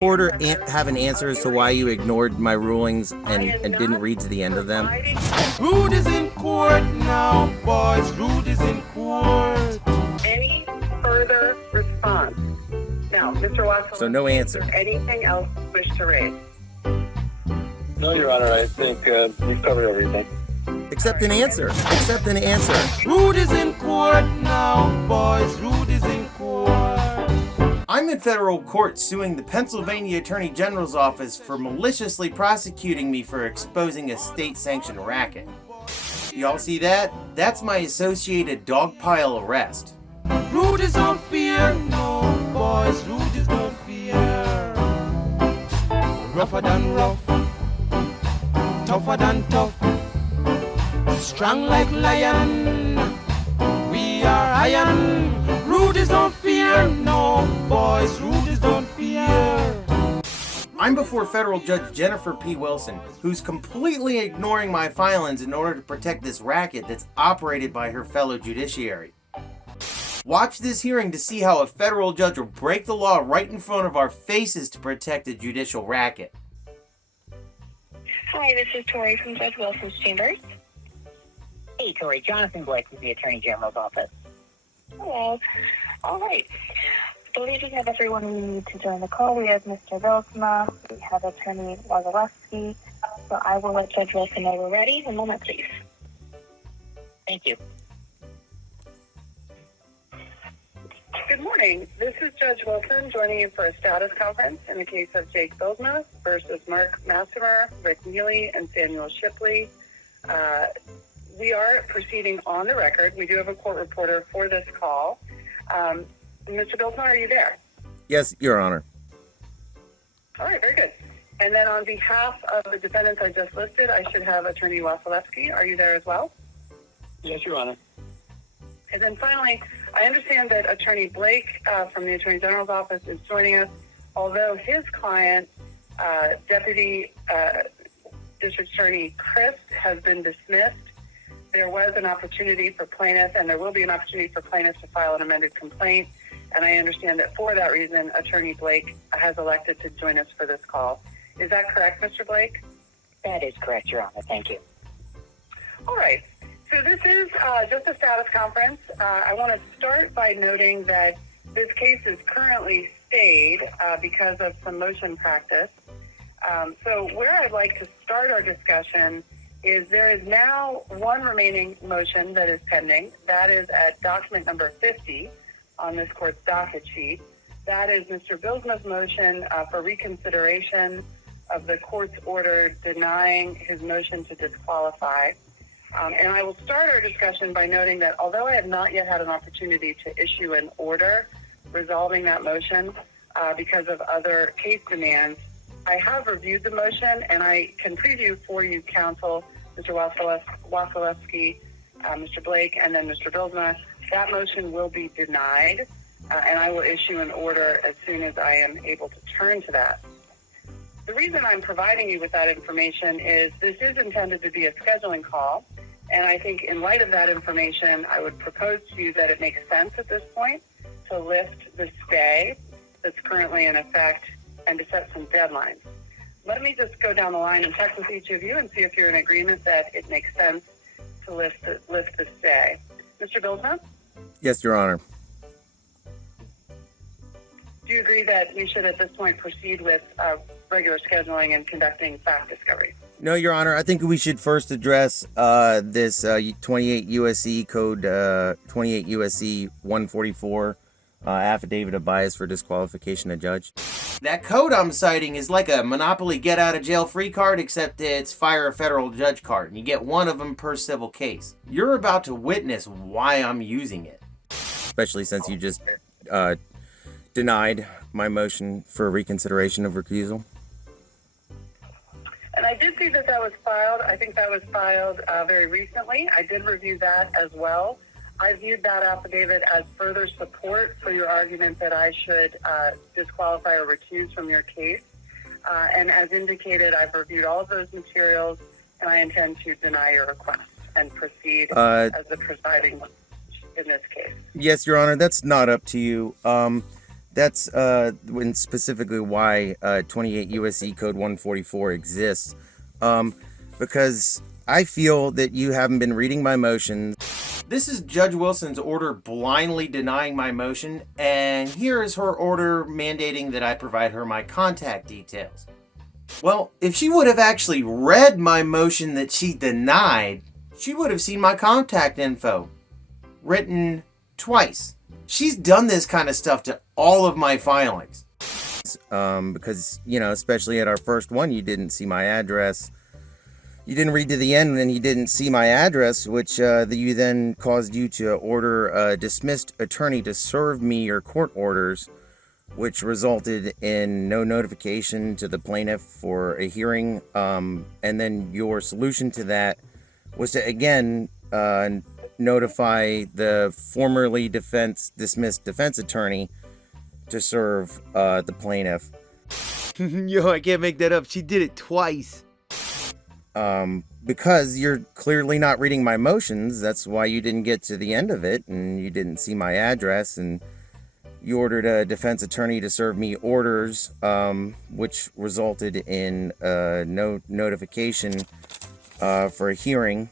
Order have an answer as to why you ignored my rulings and didn't read to the end of them? Rude is in court now, boys. Rude is in court. Any further response? Now, Mr. Watson. So no answer. Anything else you wish to raise? No, Your Honor. I think you've covered everything. Accept an answer. Accept an answer. Rude is in court now, boys. Rude is in court. I'm in federal court suing the Pennsylvania Attorney General's office for maliciously prosecuting me for exposing a state-sanctioned racket. Y'all see that? That's my associated dogpile arrest. Rude is on fear, no, boys. Rude is no fear. Rougher than rough, tougher than tough, strong like lion. We are iron. Rude is on fear, no, boys. Rude is on fear. I'm before federal judge Jennifer P. Wilson, who's completely ignoring my filings in order to protect this racket that's operated by her fellow judiciary. Watch this hearing to see how a federal judge will break the law right in front of our faces to protect a judicial racket. Hi, this is Tori from Judge Wilson's chambers. Hey, Tori. Jonathan Blake with the Attorney General's office. Hello. All right. I believe we have everyone we need to join the call. We have Mr. Bilsma. We have Attorney Wazalewski. So I will let Judge Wilson know we're ready. One moment, please. Thank you. Good morning. This is Judge Wilson joining you for a status conference in the case of Jake Bilsma versus Mark Massimer, Rick Neely, and Samuel Shipley. We are proceeding on the record. We do have a court reporter for this call. Mr. Bilsma, are you there? Yes, Your Honor. All right, very good. And then on behalf of the defendants I just listed, I should have Attorney Wasilewski. Are you there as well? Yes, Your Honor. And then finally, I understand that Attorney Blake from the Attorney General's office is joining us. Although his client, Deputy District Attorney Chris, has been dismissed, there was an opportunity for plaintiff, and there will be an opportunity for plaintiff to file an amended complaint. And I understand that for that reason, Attorney Blake has elected to join us for this call. Is that correct, Mr. Blake? That is correct, Your Honor. Thank you. All right. So this is just a status conference. I want to start by noting that this case is currently stayed because of some motion practice. So where I'd like to start our discussion is there is now one remaining motion that is pending. That is at document number 50 on this court's docket sheet. That is Mr. Bilsma's motion for reconsideration of the court's order denying his motion to disqualify. And I will start our discussion by noting that although I have not yet had an opportunity to issue an order resolving that motion because of other case demands, I have reviewed the motion, and I can preview for you, counsel, Mr. Wasilewski, Mr. Blake, and then Mr. Bilsma. That motion will be denied, and I will issue an order as soon as I am able to turn to that. The reason I'm providing you with that information is this is intended to be a scheduling call, and I think in light of that information, I would propose to you that it makes sense at this point to lift the stay that's currently in effect and to set some deadlines. Let me just go down the line and check with each of you and see if you're in agreement that it makes sense to lift the stay. Mr. Bilsma? Yes, Your Honor. Do you agree that we should at this point proceed with regular scheduling and conducting fact discovery? No, Your Honor. I think we should first address this 28 U.S.C. Code 28 U.S.C. 144 affidavit of bias for disqualification of judge. That code I'm citing is like a Monopoly get-out-of-jail-free card, except it's fire a federal judge card, and you get one of them per civil case. You're about to witness why I'm using it. Especially since you just denied my motion for reconsideration of recusal. And I did see that was filed. I think that was filed very recently. I did review that as well. I viewed that affidavit as further support for your argument that I should disqualify or recuse from your case. And as indicated, I've reviewed all of those materials, and I intend to deny your request and proceed as the presiding in this case. Yes, Your Honor, that's not up to you. That's when specifically why 28 USC Code 144 exists. Because I feel that you haven't been reading my motions. This is Judge Wilson's order blindly denying my motion, and here is her order mandating that I provide her my contact details. Well, if she would have actually read my motion that she denied, she would have seen my contact info written twice. She's done this kind of stuff to all of my filings. Because, you know, especially at our first one, you didn't see my address. You didn't read to the end, and then you didn't see my address, which you then caused you to order a dismissed attorney to serve me your court orders, which resulted in no notification to the plaintiff for a hearing. And then your solution to that was to, again, notify the formerly dismissed defense attorney to serve the plaintiff. Yo, I can't make that up. She did it twice. Because you're clearly not reading my motions. That's why you didn't get to the end of it, and you didn't see my address, and you ordered a defense attorney to serve me orders, which resulted in no notification for a hearing,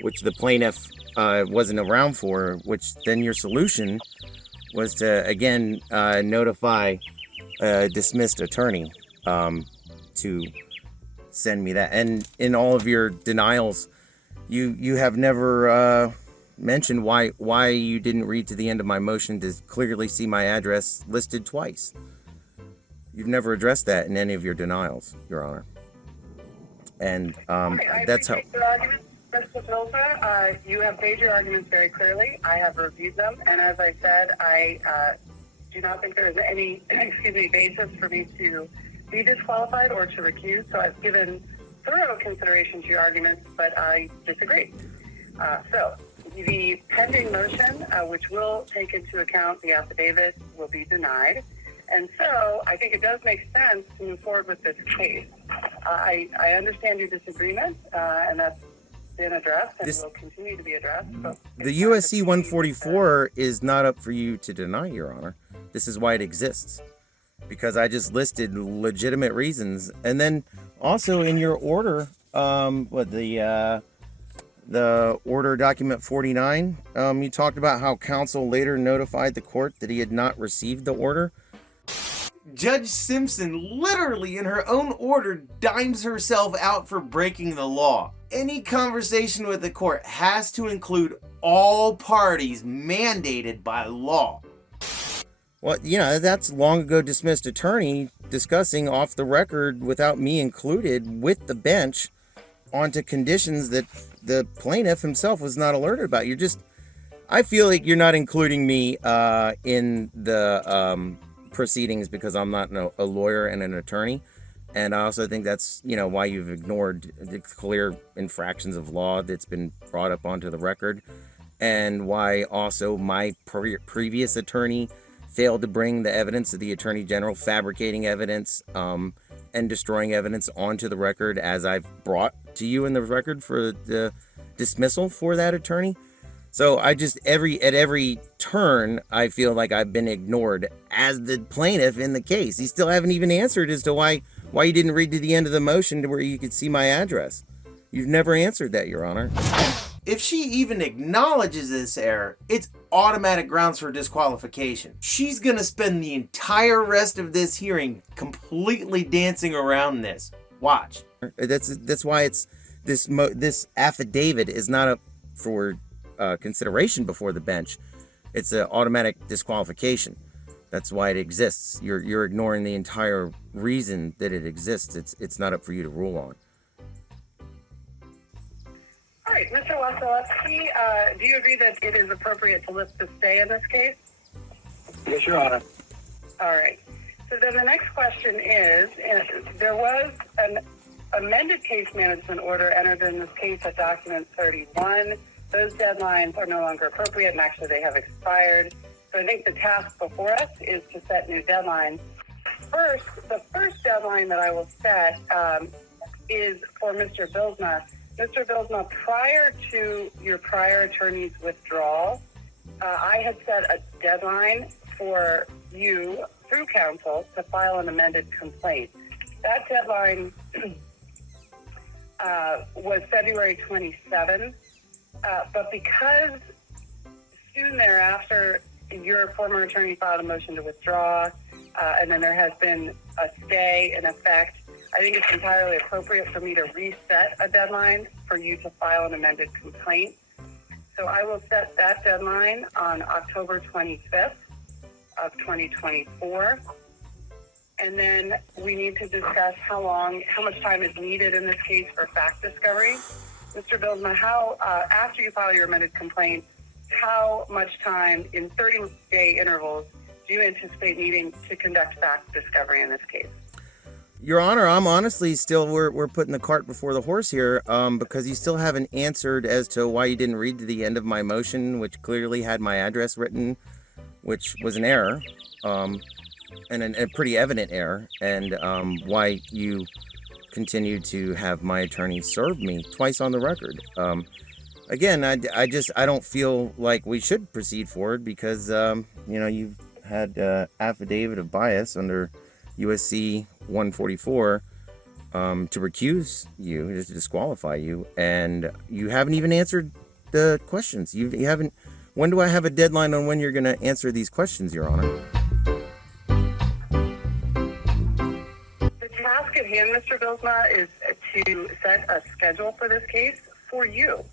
which the plaintiff wasn't around for, which then your solution was to, again, notify a dismissed attorney to send me that. And in all of your denials, you have never mentioned why you didn't read to the end of my motion to clearly see my address listed twice. You've never addressed that in any of your denials, Your Honor. And that's how. Mr. Pilsa, you have made your arguments very clearly. I have reviewed them, and as I said, I do not think there is any basis for me to be disqualified or to recuse. So I've given thorough consideration to your arguments, but I disagree. So the pending motion, which will take into account the affidavit, will be denied. And so I think it does make sense to move forward with this case. I understand your disagreement, and that's been addressed and will continue to be addressed. So the USC 144 is not up for you to deny, Your Honor. This is why it exists. Because I just listed legitimate reasons. And then also in your order, the order document 49, you talked about how counsel later notified the court that he had not received the order. Judge Simpson literally in her own order dimes herself out for breaking the law. Any conversation with the court has to include all parties mandated by law. Well, you know, that's long ago dismissed attorney discussing off the record without me included with the bench onto conditions that the plaintiff himself was not alerted about. I feel like you're not including me in the proceedings because I'm not a lawyer and an attorney. And I also think that's, why you've ignored the clear infractions of law that's been brought up onto the record, and why also my previous attorney failed to bring the evidence of the Attorney General fabricating evidence and destroying evidence onto the record as I've brought to you in the record for the dismissal for that attorney. So at every turn, I feel like I've been ignored as the plaintiff in the case. You still haven't even answered as to why you didn't read to the end of the motion to where you could see my address. You've never answered that, Your Honor. If she even acknowledges this error, it's automatic grounds for disqualification. She's going to spend the entire rest of this hearing completely dancing around this. Watch. That's why it's this affidavit is not up for consideration before the bench. It's an automatic disqualification. That's why it exists. You're ignoring the entire reason that it exists. It's not up for you to rule on. All right, Mr. Wasilewski, do you agree that it is appropriate to lift the stay in this case? Yes, Your Honor. All right. So then the next question is, there was an amended case management order entered in this case at document 31. Those deadlines are no longer appropriate, and actually they have expired. So I think the task before us is to set new deadlines. The first deadline that I will set is for Mr. Bilsma. Mr. Bilsma, prior to your prior attorney's withdrawal, I had set a deadline for you, through counsel, to file an amended complaint. That deadline was February 27, but because soon thereafter your former attorney filed a motion to withdraw, and then there has been a stay in effect, I think it's entirely appropriate for me to reset a deadline for you to file an amended complaint. So I will set that deadline on October 25th of 2024. And then we need to discuss how much time is needed in this case for fact discovery. Mr. Bilsma, after you file your amended complaint, how much time in 30-day intervals do you anticipate needing to conduct fact discovery in this case? Your Honor, I'm honestly still, we're putting the cart before the horse here, because you still haven't answered as to why you didn't read to the end of my motion, which clearly had my address written, which was an error, and a pretty evident error, and why you continue to have my attorney serve me twice on the record. Again, I don't feel like we should proceed forward because, you've had affidavit of bias under USC 144 to recuse you, to disqualify you, and you haven't even answered the questions. You haven't. When do I have a deadline on when you're going to answer these questions, Your Honor? The task at hand, Mr. Bilsma, is to set a schedule for this case for you.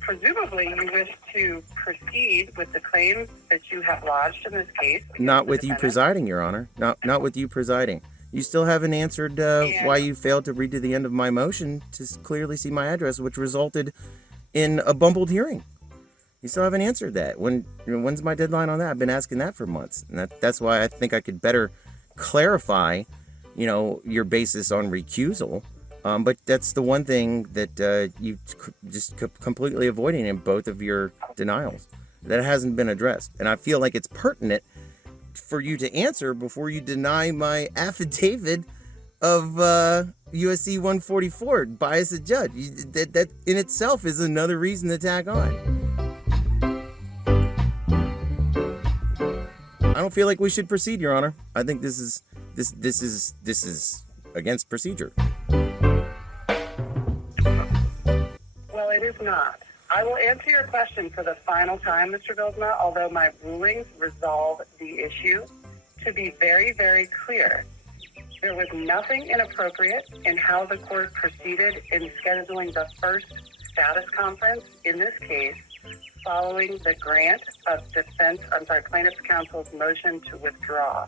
Presumably, you wish to proceed with the claims that you have lodged in this case. Not with you presiding, Your Honor. Not with you presiding. You still haven't answered why you failed to read to the end of my motion to clearly see my address, which resulted in a bumbled hearing. You still haven't answered that. When's my deadline on that? I've been asking that for months, and that's why I think I could better clarify, your basis on recusal. But that's the one thing that you just completely avoiding in both of your denials. That hasn't been addressed. And I feel like it's pertinent for you to answer before you deny my affidavit of USC 144, bias a judge. That in itself is another reason to tack on. I don't feel like we should proceed, Your Honor. I think this is against procedure. Well, it is not. I will answer your question for the final time, Mr. Bilsma, although my rulings resolve the issue. To be very, very clear, there was nothing inappropriate in how the court proceeded in scheduling the first status conference in this case following the grant of plaintiff's counsel's motion to withdraw.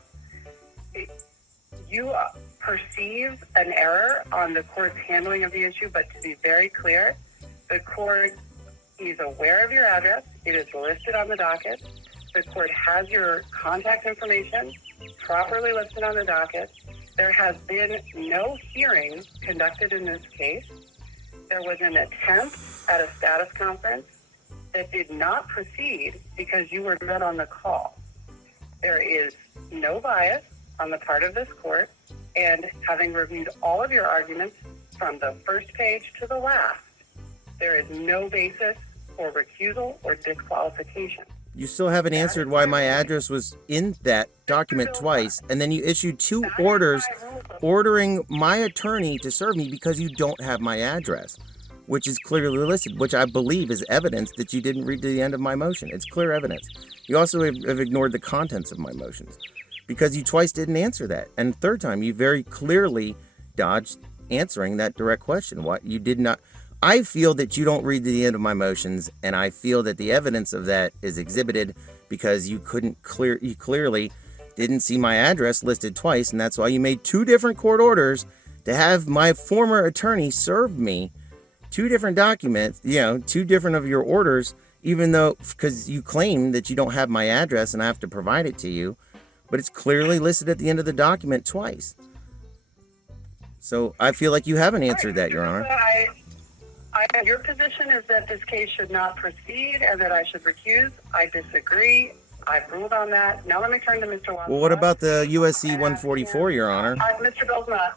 You perceive an error on the court's handling of the issue, but to be very clear, the court is aware of your address. It is listed on the docket. The court has your contact information properly listed on the docket. There has been no hearing conducted in this case. There was an attempt at a status conference that did not proceed because you were not on the call. There is no bias on the part of this court, and having reviewed all of your arguments from the first page to the last, there is no basis for recusal or disqualification. You still haven't answered why my address was in that document twice, and then you issued 2 orders ordering my attorney to serve me because you don't have my address, which is clearly listed, which I believe is evidence that you didn't read to the end of my motion. It's clear evidence. You also have ignored the contents of my motions because you twice didn't answer that. And third time, you very clearly dodged answering that direct question. Why you did not... I feel that you don't read to the end of my motions, and I feel that the evidence of that is exhibited because you clearly didn't see my address listed twice, and that's why you made 2 different court orders to have my former attorney serve me 2 different documents, 2 different of your orders, even though, because you claim that you don't have my address and I have to provide it to you, but it's clearly listed at the end of the document twice. So I feel like you haven't answered that, Your Honor. Your position is that this case should not proceed and that I should recuse. I disagree. I've ruled on that. Now let me turn to Mr. Watson. Well, what about the USC 144, Your Honor? Mr. Bilsma,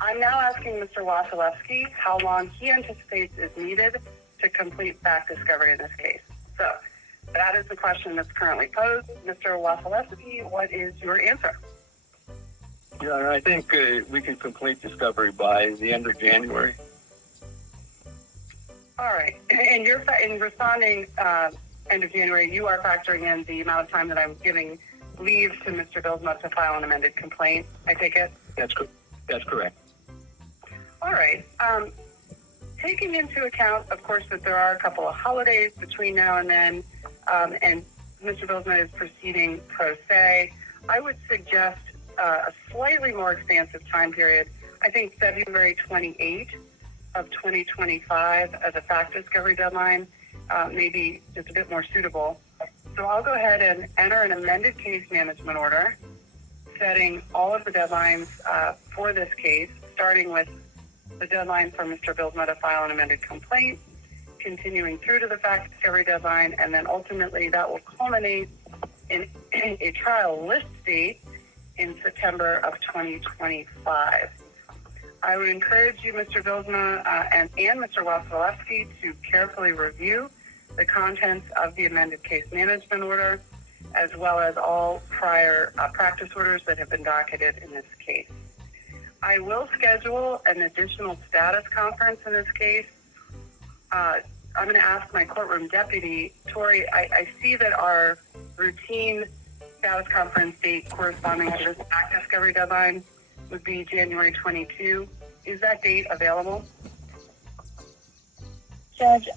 I'm now asking Mr. Wasilewski how long he anticipates is needed to complete fact discovery in this case. So, That is the question that's currently posed. Mr. Wasilewski, what is your answer? Your Honor, I think we can complete discovery by the end of January. All right. And you're in responding end of January, you are factoring in the amount of time that I'm giving leave to Mr. Bilsma to file an amended complaint, I take it? That's correct. All right. Taking into account, of course, that there are a couple of holidays between now and then, and Mr. Bilsma is proceeding pro se, I would suggest a slightly more expansive time period. I think February 28th of 2025 as a fact discovery deadline may be just a bit more suitable. So I'll go ahead and enter an amended case management order, setting all of the deadlines for this case, starting with the deadline for Mr. Bilsma to file an amended complaint, continuing through to the fact discovery deadline, and then ultimately that will culminate in a trial list date in September of 2025. I would encourage you, Mr. Bilsma and Mr. Wasilewski, to carefully review the contents of the amended case management order, as well as all prior practice orders that have been docketed in this case. I will schedule an additional status conference in this case. I'm going to ask my courtroom deputy, Tori, I see that our routine status conference date corresponding to this fact discovery deadline would be January 22. Is that date available? Judge,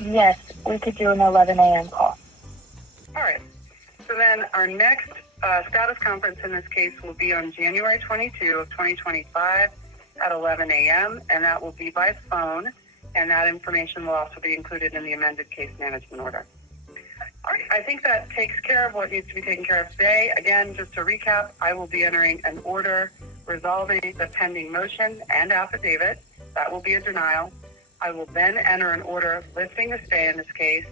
yes, we could do an 11 a.m. call. All right. So then our next status conference in this case will be on January 22 of 2025 at 11 a.m., and that will be by phone, and that information will also be included in the amended case management order. All right, I think that takes care of what needs to be taken care of today. Again, just to recap, I will be entering an order resolving the pending motion and affidavit. That will be a denial. I will then enter an order lifting the stay in this case.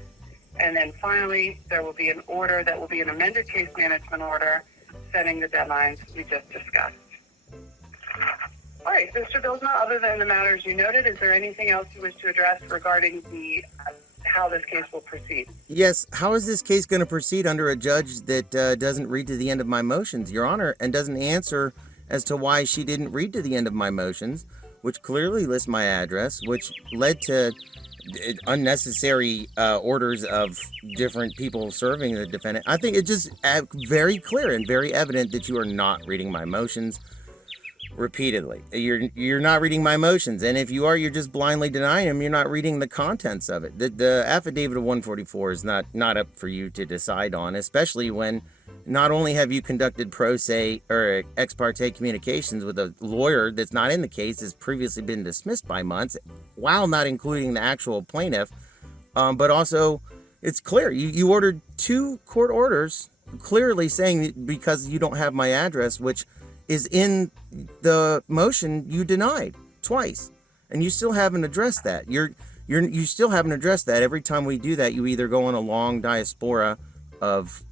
And then finally, there will be an order that will be an amended case management order setting the deadlines we just discussed. All right, Mr. Bilsma, other than the matters you noted, is there anything else you wish to address regarding the how this case will proceed? Yes, how is this case going to proceed under a judge that doesn't read to the end of my motions, Your Honor, and doesn't answer as to why she didn't read to the end of my motions, which clearly lists my address, which led to unnecessary orders of different people serving the defendant? I think it's just very clear and very evident that you are not reading my motions repeatedly. You're not reading my motions, and if you are, you're just blindly denying them. You're not reading the contents of it. The affidavit of 144 is not up for you to decide on, especially when not only have you conducted pro se or ex parte communications with a lawyer that's not in the case, has previously been dismissed by months, while not including the actual plaintiff, but also it's clear you ordered 2 court orders clearly saying that because you don't have my address, which is in the motion, you denied twice, and you still haven't addressed that. You still haven't addressed that. Every time we do that, you either go on a long diaspora of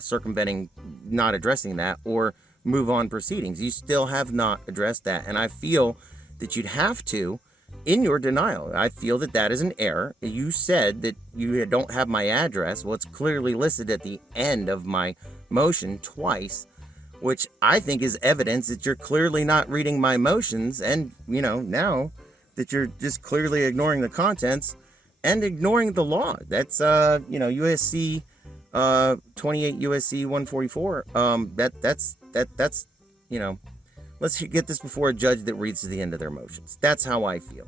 circumventing not addressing that, or move on proceedings. You still have not addressed that, and I feel that you'd have to in your denial. I feel that that is an error. You said that you don't have my address. Well, it's clearly listed at the end of my motion twice, which I think is evidence that you're clearly not reading my motions, and now that you're just clearly ignoring the contents and ignoring the law. That's USC 28 USC 144. That's let's get this before a judge that reads to the end of their motions. That's how I feel.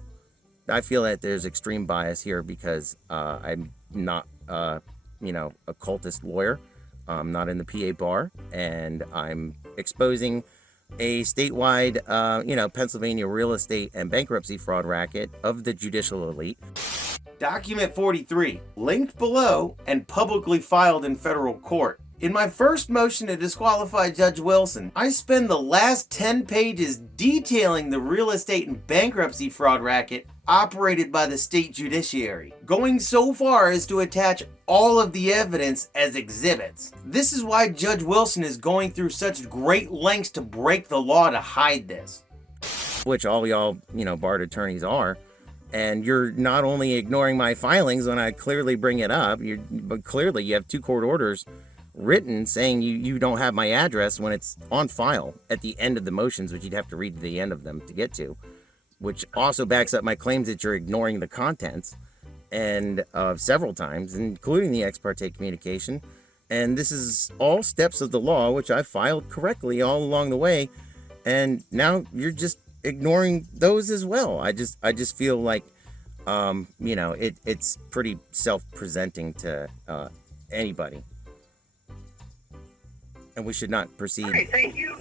I feel that there's extreme bias here because I'm not a cultist lawyer. I'm not in the PA bar, and I'm exposing a statewide, Pennsylvania real estate and bankruptcy fraud racket of the judicial elite. Document 43, linked below and publicly filed in federal court. In my first motion to disqualify Judge Wilson, I spend the last 10 pages detailing the real estate and bankruptcy fraud racket operated by the state judiciary, going so far as to attach all of the evidence as exhibits. This is why Judge Wilson is going through such great lengths to break the law to hide this. Which all y'all, barred attorneys are. And you're not only ignoring my filings when I clearly bring it up, but clearly you have 2 court orders written saying you don't have my address when it's on file at the end of the motions, which you'd have to read to the end of them to get to, which also backs up my claims that you're ignoring the contents and several times, including the ex parte communication. And this is all steps of the law, which I filed correctly all along the way. And now you're just ignoring those as well. I just feel like, you know, it's pretty self-presenting to anybody. And we should not proceed. All right, thank you.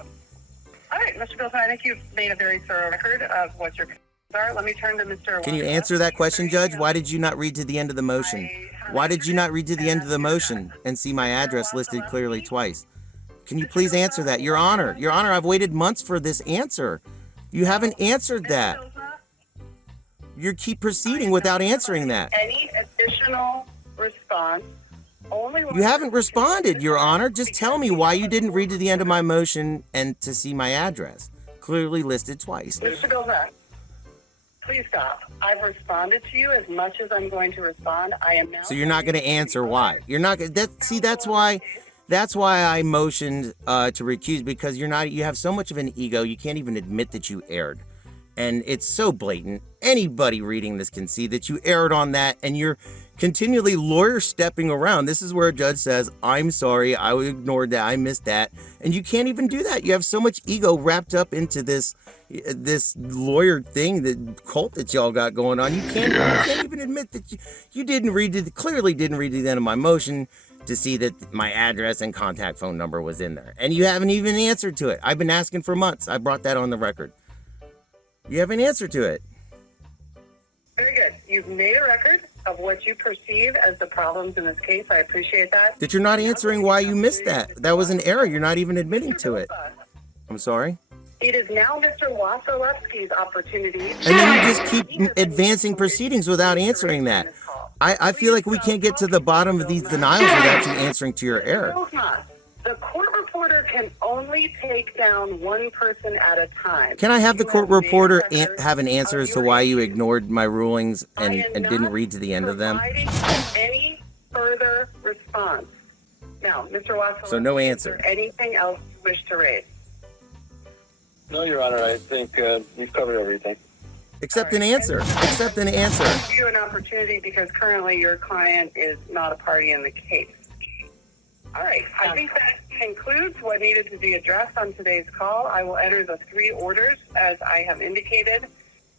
All right, Mr. Bilson, I think you've made a very thorough record of what your concerns are. Let me turn to Mr. Can you answer that question, Judge? Why did you not read to the end of the motion? Why did you not read to the end of the motion and see my address listed clearly twice? Can you please answer that? Your Honor, I've waited months for this answer. You haven't answered that. You keep proceeding without answering that. Any additional response? You haven't responded, Your Honor. Just tell me why you didn't read to the end of my motion and to see my address clearly listed twice. Mr. Bilson, please stop. I've responded to you as much as I'm going to respond. I am now. So you're not going to answer why? You're not going to. See, that's why I motioned to recuse, because you have so much of an ego, you can't even admit that you erred. And it's so blatant. Anybody reading this can see that you erred on that, and you're continually lawyer stepping around. This is where a judge says, I'm sorry, I ignored that, I missed that. And you can't even do that. You have so much ego wrapped up into this lawyer thing, the cult that y'all got going on. You can't even admit that you clearly didn't read to the end of my motion to see that my address and contact phone number was in there. And you haven't even answered to it. I've been asking for months. I brought that on the record. You haven't answered to it. Very good. You've made a record of what you perceive as the problems in this case. I appreciate that. That you're not answering why you missed that. That was an error. You're not even admitting to it. I'm sorry. It is now Mr. Wasilewski's opportunity. And then you just keep advancing proceedings without answering that. I feel like we can't get to the bottom of these denials without you answering to your error. The court reporter can only take down one person at a time. Can I have the court reporter have an answer as to why you ignored my rulings and didn't read to the end of them? Any further response? Now, Mr. Wasilewski, so no answer. Is there anything else you wish to raise? No, Your Honor, I think we've covered everything. Accept an answer. Accept an answer. I'll give you an opportunity because currently your client is not a party in the case. All right. I think that concludes what needed to be addressed on today's call. I will enter the 3 orders as I have indicated,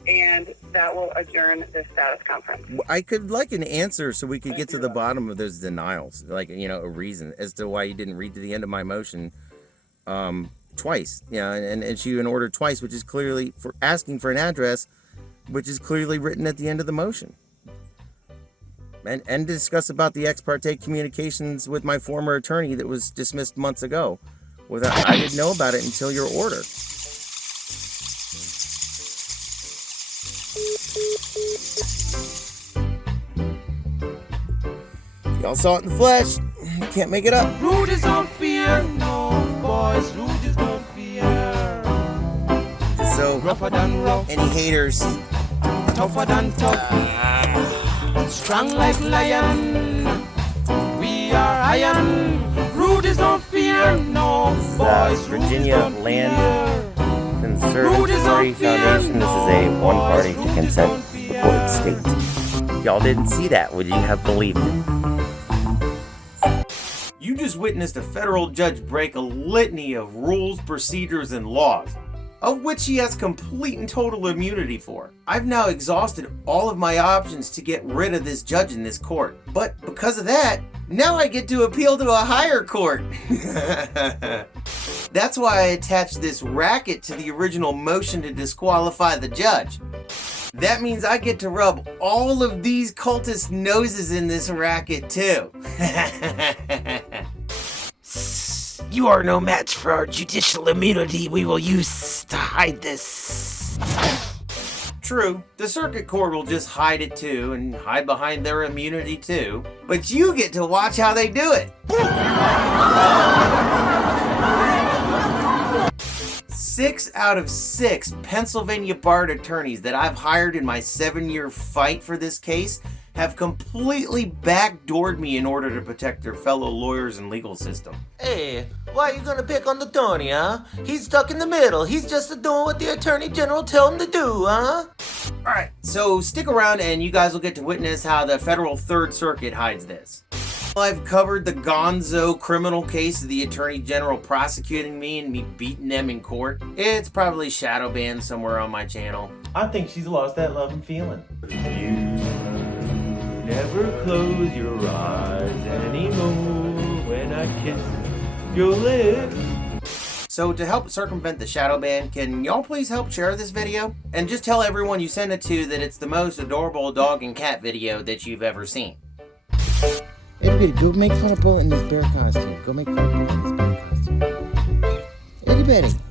and that will adjourn this status conference. I could like an answer so we could get to the bottom of those denials, like, you know, a reason as to why you didn't read to the end of my motion twice, you know, and issue an order twice, which is clearly for asking for an address, which is clearly written at the end of the motion. And discuss about the ex parte communications with my former attorney that was dismissed months ago. I didn't know about it until your order. Y'all saw it in the flesh. Can't make it up. Rude is no fear, no boys. Rude is no fear. So, Rougher than rough, any haters? tougher than tough. Strong like lion, we are iron. Rude is no fear, no boys. Virginia Land Conservatory Foundation. This is a one-party to consent recorded state. Y'all didn't see that. Would you have believed it? You just witnessed a federal judge break a litany of rules, procedures, and laws, of which he has complete and total immunity for. I've now exhausted all of my options to get rid of this judge in this court. But because of that, now I get to appeal to a higher court. That's why I attached this racket to the original motion to disqualify the judge. That means I get to rub all of these cultist noses in this racket too. You are no match for our judicial immunity we will use to hide this. True, the circuit court will just hide it too and hide behind their immunity too. But you get to watch how they do it. 6 out of 6 Pennsylvania barred attorneys that I've hired in my 7-year fight for this case have completely backdoored me in order to protect their fellow lawyers and legal system. Hey, why are you gonna pick on the attorney, huh? He's stuck in the middle. He's just doing what the attorney general tell him to do, huh? Alright, so stick around and you guys will get to witness how the federal Third Circuit hides this. I've covered the gonzo criminal case of the attorney general prosecuting me and me beating them in court. It's probably shadow banned somewhere on my channel. I think she's lost that love and feeling. You never close your eyes anymore when I kiss your lips. So to help circumvent the shadow ban, can y'all please help share this video? And just tell everyone you send it to that it's the most adorable dog and cat video that you've ever seen. Everybody, go make fun of Bullet in his bear costume. Go make fun of Bullet in his bear costume.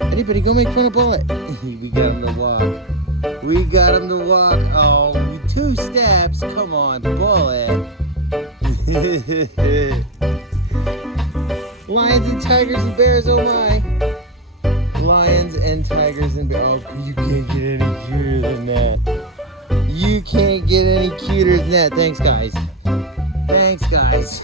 Anybody, go make fun of Bullet. We got him to walk. We got him to walk. Oh, 2 steps. Come on, Bullet. Lions and tigers and bears, oh my. Lions and tigers and bears. Oh, you can't get any cuter than that. You can't get any cuter than that. Thanks, guys. Thanks, guys.